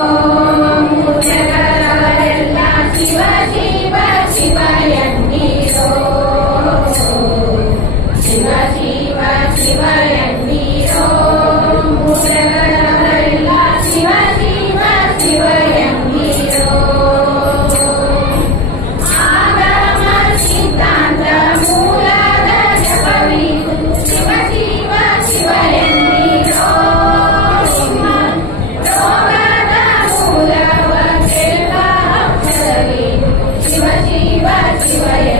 Om Shri Ram Shri Israel.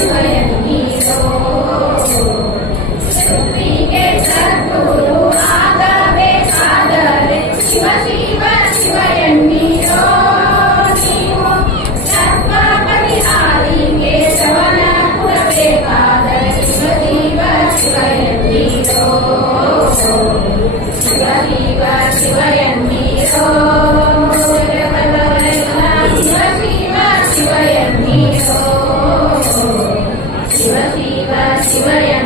I'm sorry. Bye. See you later.